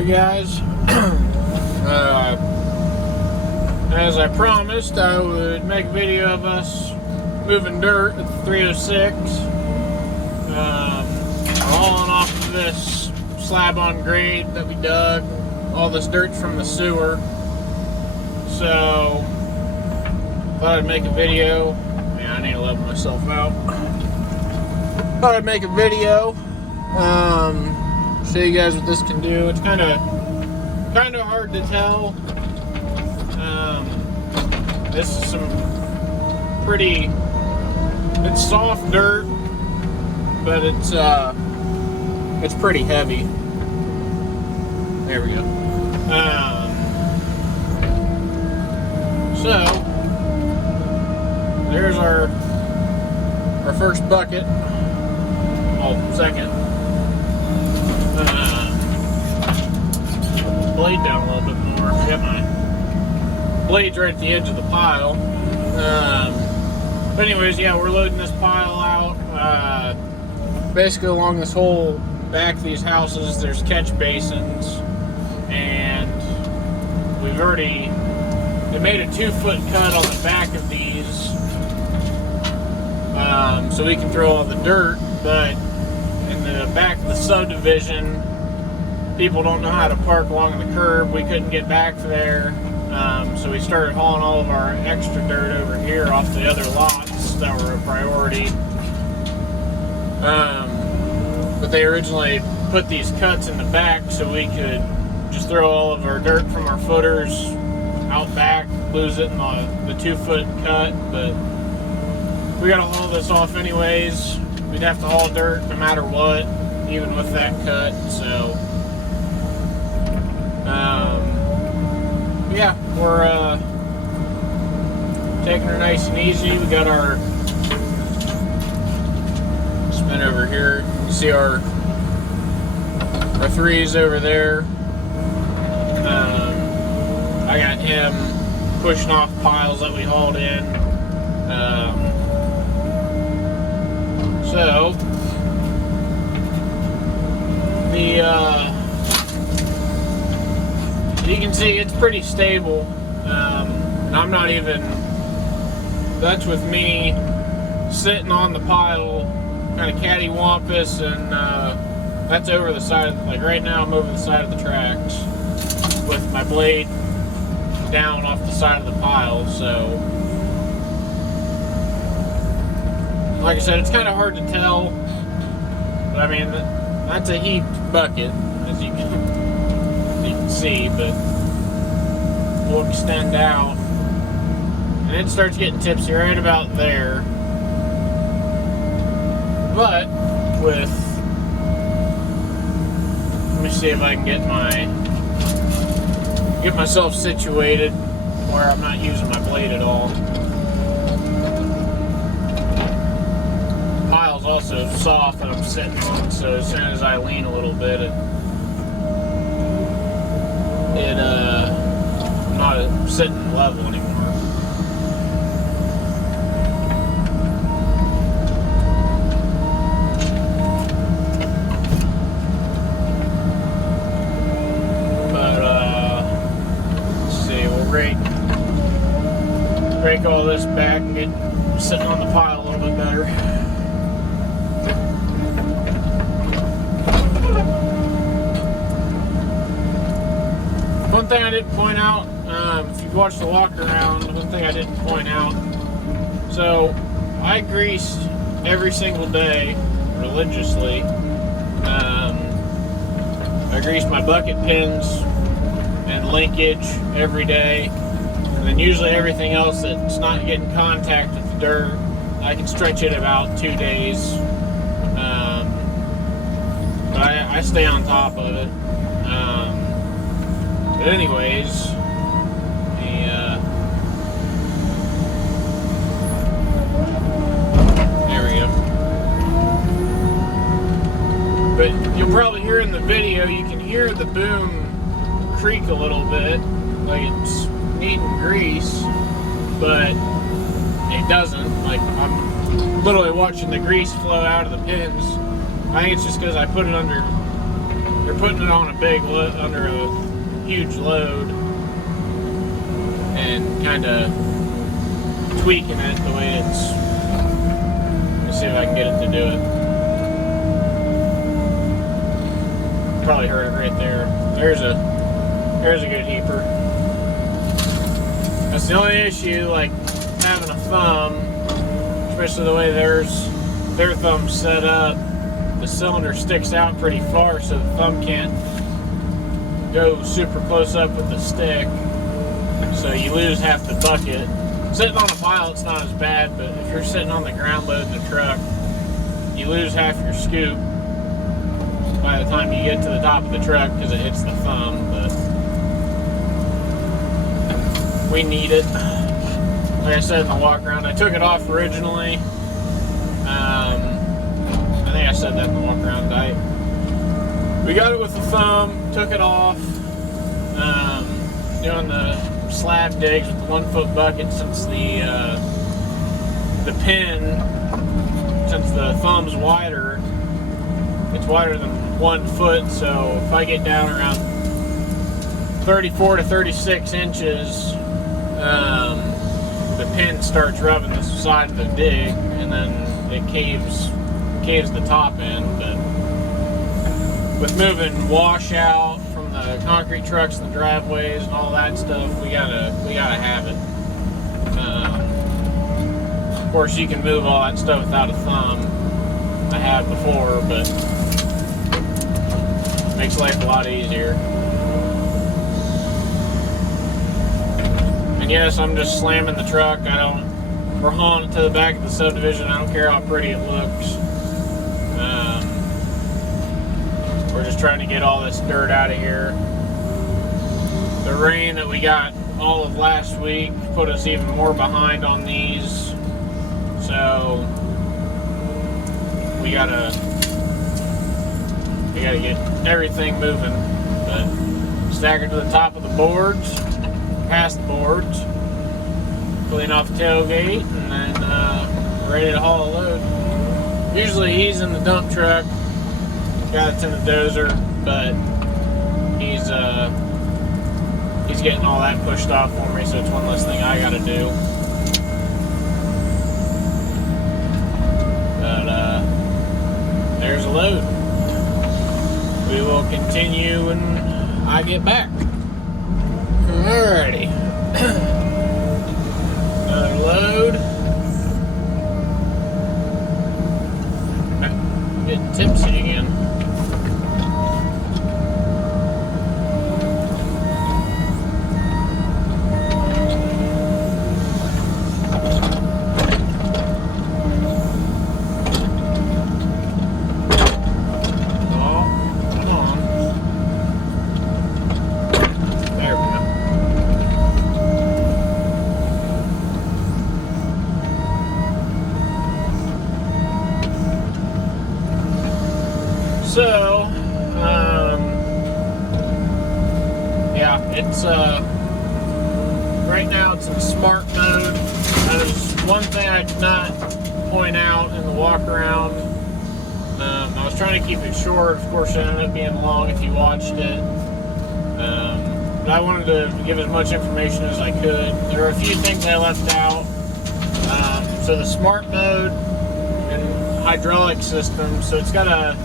Hey guys, as I promised, I would make a video of us moving dirt at the 306. Hauling off of this slab on grade that we dug. All this dirt's from the sewer. So, thought I'd make a video. Man, I need to level myself out. Thought I'd make a video. Show you guys what this can do. It's kind of hard to tell. This is some it's soft dirt, but it's pretty heavy. There we go. So there's our first bucket. Oh, second. Blade down a little bit more. I got my blades right at the edge of the pile. But anyways, yeah, we're loading this pile out. Basically along this whole back of these houses, there's catch basins, and they made a 2-foot cut on the back of these, so we can throw all the dirt. But in the back of the subdivision, people don't know how to park along the curb. We couldn't get back there, so we started hauling all of our extra dirt over here off the other lots that were a priority. But they originally put these cuts in the back so we could just throw all of our dirt from our footers out back, lose it in the 2-foot cut. But we gotta haul this off anyways. We'd have to haul dirt no matter what, even with that cut. So yeah, we're taking her nice and easy. We got our spin over here. You can see our threes over there. I got him pushing off piles that we hauled in. So you can see it's pretty stable, and I'm not even, that's with me sitting on the pile kind of cattywampus, and that's over the side, like right now I'm over the side of the tracks with my blade down off the side of the pile. So like I said, it's kind of hard to tell, but I mean, that's a heaped bucket, as you can see. But we'll extend out, and it starts getting tipsy right about there. But let me see if I can get myself situated where I'm not using my blade at all. Pile's also soft that I'm sitting on, so as soon as I lean a little bit, I'm not sitting level anymore. Break all this back and get sitting on the pile a little bit better. One thing I didn't point out, if you've watched the walk around, one thing I didn't point out, so I grease every single day religiously. I grease my bucket pins and linkage every day. And then usually everything else that's not getting contact with the dirt, I can stretch it about 2 days. But I stay on top of it. But anyways, there we go. But you'll probably hear in the video, you can hear the boom creak a little bit, like it's needing grease, but it doesn't. Like, I'm literally watching the grease flow out of the pins. I think it's just because I put it under, they're putting it on a big load, under a huge load, and kind of tweaking it the way it's. Let me see if I can get it to do it. Probably heard it right there. There's a good heaper. That's the only issue, like having a thumb, especially the way their thumb's set up. The cylinder sticks out pretty far, so the thumb can't go super close up with the stick. So you lose half the bucket. Sitting on a pile, it's not as bad, but if you're sitting on the ground loading the truck, you lose half your scoop by the time you get to the top of the truck because it hits the thumb. But we need it. Like I said in the walk around, I took it off originally. I think I said that in the walk around. We got it with the thumb, took it off, doing the slab digs with the 1 foot bucket since the pin, since the thumb's wider, it's wider than 1 foot, so if I get down around 34 to 36 inches, the pin starts rubbing the side of the dig, and then it caves the top end. But with moving washout from the concrete trucks and the driveways and all that stuff, we gotta have it. Of course, you can move all that stuff without a thumb. I have before, but it makes life a lot easier. And yes, I'm just slamming the truck. We're hauling it to the back of the subdivision. I don't care how pretty it looks. We're just trying to get all this dirt out of here. The rain that we got all of last week put us even more behind on these. So we gotta get everything moving. But stack it to the top of the boards, past the boards, clean off the tailgate, and then we're ready to haul a load. Usually he's in the dump truck, guy that's in the dozer, but he's getting all that pushed off for me, so it's one less thing I gotta do. But there's a load. We will continue when I get back. Alrighty. Another load. Getting tipsy again. So, yeah, it's, right now it's in smart mode. There's one thing I did not point out in the walk around. I was trying to keep it short. Of course, it ended up being long if you watched it. But I wanted to give as much information as I could. There are a few things I left out. So the smart mode and hydraulic system. So it's got a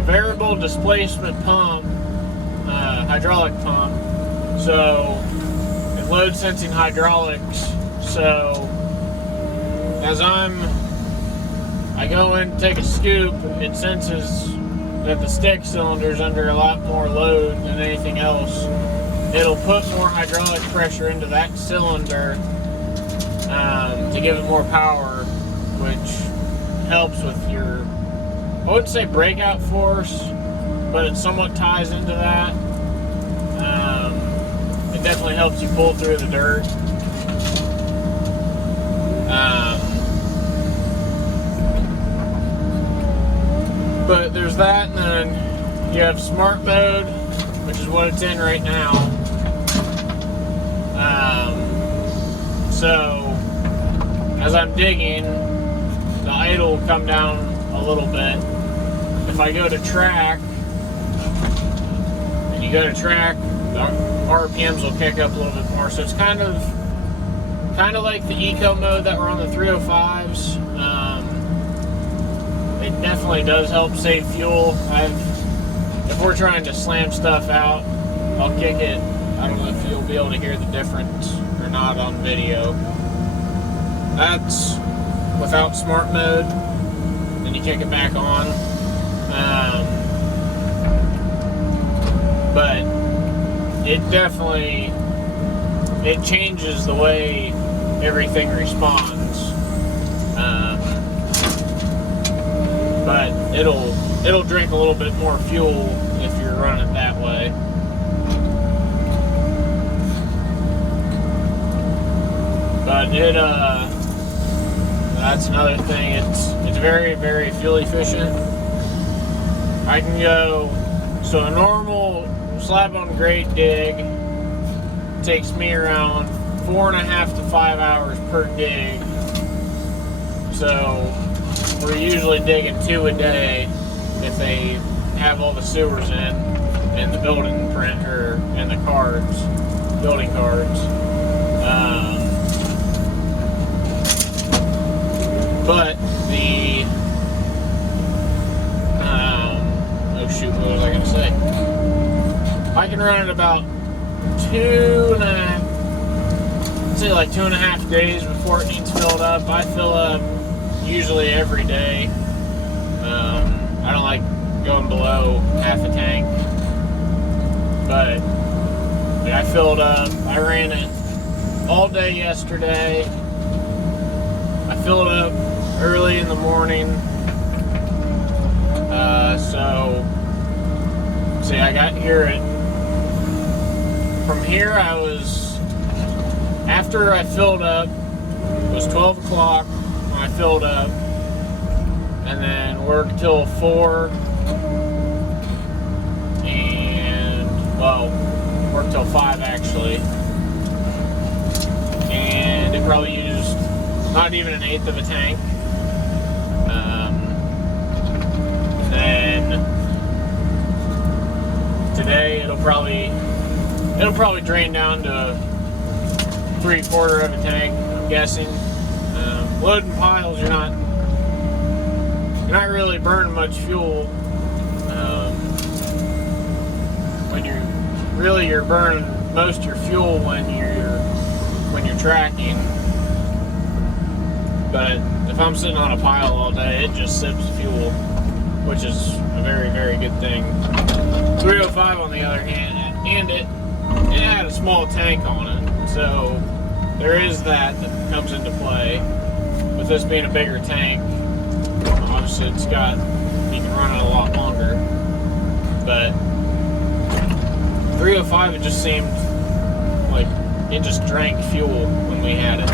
variable displacement pump, hydraulic pump. So it load sensing hydraulics. So as I go in to take a scoop, it senses that the stick cylinder's under a lot more load than anything else. It'll put more hydraulic pressure into that cylinder to give it more power, which helps with your, I wouldn't say breakout force, but it somewhat ties into that. It definitely helps you pull through the dirt. But there's that, and then you have smart mode, which is what it's in right now. So as I'm digging, the idle will come down a little bit. If I go to track, go to track, the RPMs will kick up a little bit more. So it's kind of like the eco mode that we're on the 305s. It definitely does help save fuel. If we're trying to slam stuff out, I'll kick it. I don't know if you'll be able to hear the difference or not on video. That's without smart mode. Then you kick it back on. But it definitely, it changes the way everything responds. But it'll drink a little bit more fuel if you're running it that way. But that's another thing. It's very, very fuel efficient. I can go, so a normal slab on grade dig takes me around 4.5 to 5 hours per dig. So we're usually digging 2 a day if they have all the sewers in and the building printer and the cards, building cards. But the oh shoot, what was I gonna say? I can run it about 2.5 days before it needs filled up. I fill up usually every day. I don't like going below half a tank, but I filled up. I ran it all day yesterday. I filled up early in the morning. So see, I got here from here I was, after I filled up, it was 12 o'clock when I filled up, and then worked till 4, and, well, worked till 5 actually, and it probably used not even 1/8 of a tank. Then today it'll probably drain down to 3/4 of a tank, I'm guessing. Loading piles, you're not really burning much fuel. When you're burning most of your fuel when you're tracking. But if I'm sitting on a pile all day, it just sips fuel, which is a very, very good thing. 305 on the other hand, and it had a small tank on it, so there is that comes into play. With this being a bigger tank, obviously you can run it a lot longer. But 305, it just seemed like it just drank fuel when we had it.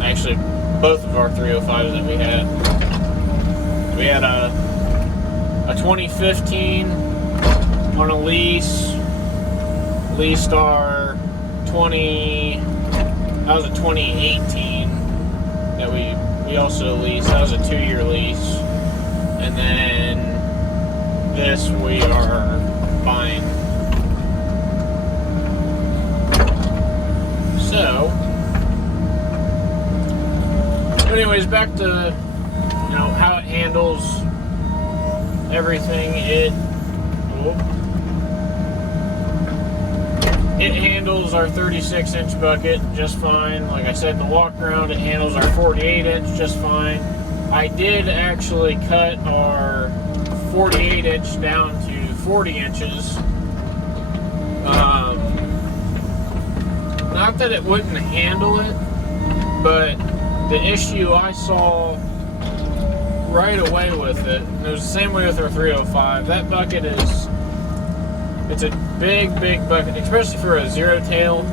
Actually, both of our 305s that we had. We had a 2015 on a lease. Leased our 20. That was a 2018 that we also leased. That was a 2-year lease, and then this we are buying. So, anyways, back to how it handles everything. It handles our 36-inch bucket just fine. Like I said, the walk around, it handles our 48-inch just fine. I did actually cut our 48-inch down to 40 inches. Not that it wouldn't handle it, but the issue I saw right away with it, and it was the same way with our 305, that bucket it's a big bucket, especially for a zero tail,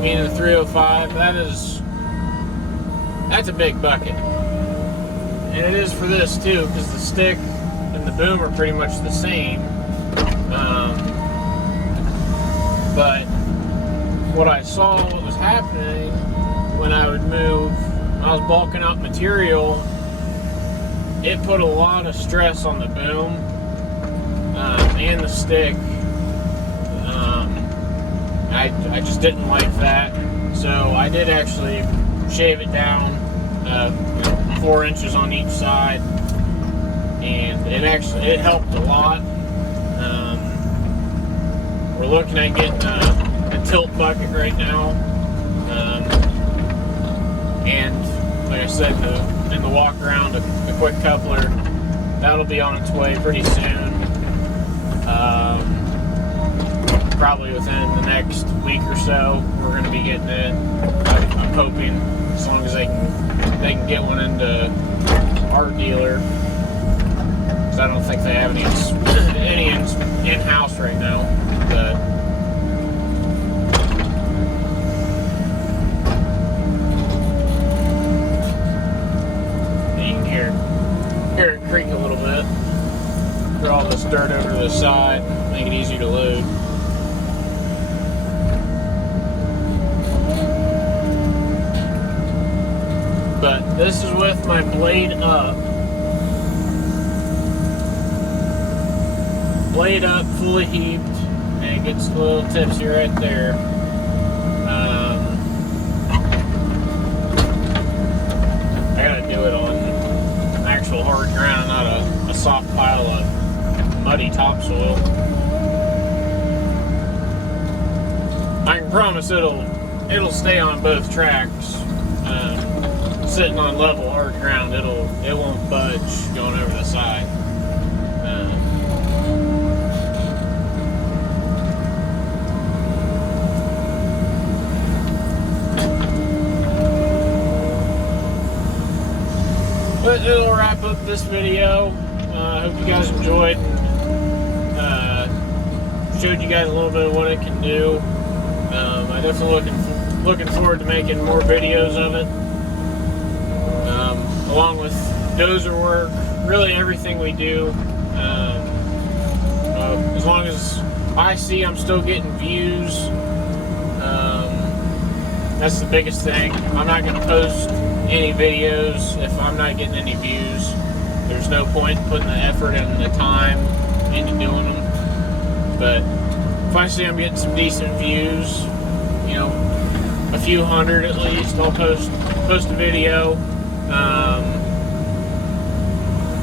meaning a 305, that's a big bucket. And it is for this too, because the stick and the boom are pretty much the same. But what I saw, what was happening when I would move, when I was bulking up material, it put a lot of stress on the boom. and the stick. I just didn't like that, so I did actually shave it down 4 inches on each side, and it helped a lot. We're looking at getting a tilt bucket right now, and like I said, in the walk around, the quick coupler, that'll be on its way pretty soon. Probably within the next week or so, we're going to be getting it. I'm hoping, as long as they can get one into our dealer, because I don't think they have any in-house right now. But you can hear it creak a little bit. Throw all this dirt over to the side, make it easier to load. But this is with my blade up. Blade up, fully heaped, and it gets a little tipsy right there. I gotta do it on actual hard ground, not a soft pile of muddy topsoil. I can promise it'll stay on both tracks. Sitting on level hard ground, it won't budge going over the side. But it'll wrap up this video. I hope you guys enjoyed and showed you guys a little bit of what it can do. I'm definitely looking forward to making more videos of it. Along with dozer work, really everything we do. As long as I see I'm still getting views, that's the biggest thing. I'm not going to post any videos if I'm not getting any views. There's no point putting the effort and the time into doing them. But if I see I'm getting some decent views, a few hundred at least, I'll post a video.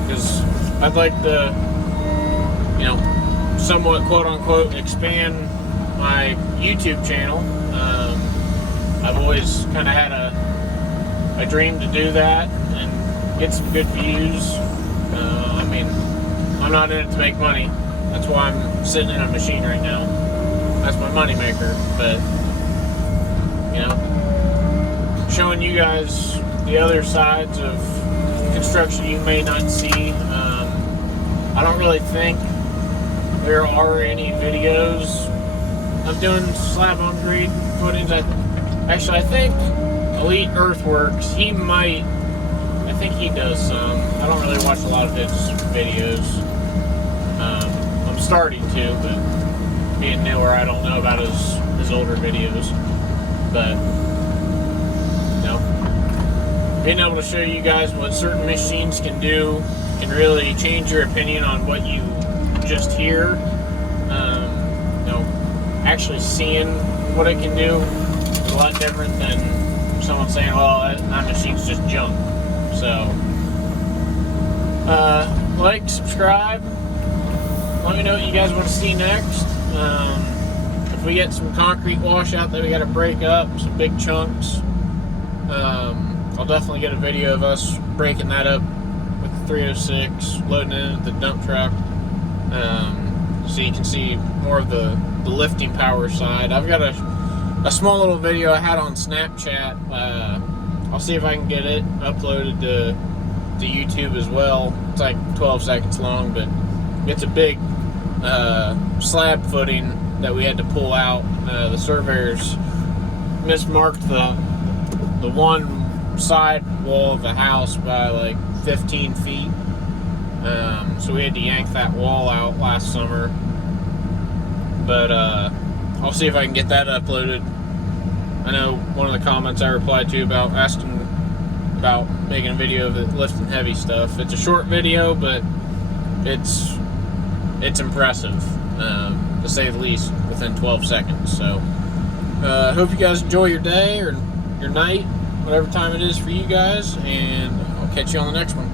Because I'd like to, somewhat quote-unquote expand my YouTube channel. I've always kind of had a dream to do that and get some good views. I'm not in it to make money. That's why I'm sitting in a machine right now. That's my money maker. But, showing you guys the other sides of construction you may not see. I don't really think there are any videos of doing slab on grade footings. Actually, I think Elite Earthworks, I think he does some. I don't really watch a lot of his videos. I'm starting to, but being newer, I don't know about his older videos. But being able to show you guys what certain machines can do can really change your opinion on what you just hear. Actually seeing what it can do is a lot different than someone saying, well, that machine's just junk. So, like, subscribe, let me know what you guys want to see next. If we get some concrete washout that we got to break up, some big chunks, I'll definitely get a video of us breaking that up with the 306, loading it into the dump truck, so you can see more of the lifting power side. I've got a small little video I had on Snapchat. I'll see if I can get it uploaded to YouTube as well. It's like 12 seconds long, but it's a big slab footing that we had to pull out. The surveyors mismarked the one side wall of the house by like 15 feet. So we had to yank that wall out last summer. But I'll see if I can get that uploaded. I know one of the comments I replied to about asking about making a video of it lifting heavy stuff. It's a short video, but it's it's impressive, to say the least, within 12 seconds. So, hope you guys enjoy your day or your night, whatever time it is for you guys, and I'll catch you on the next one.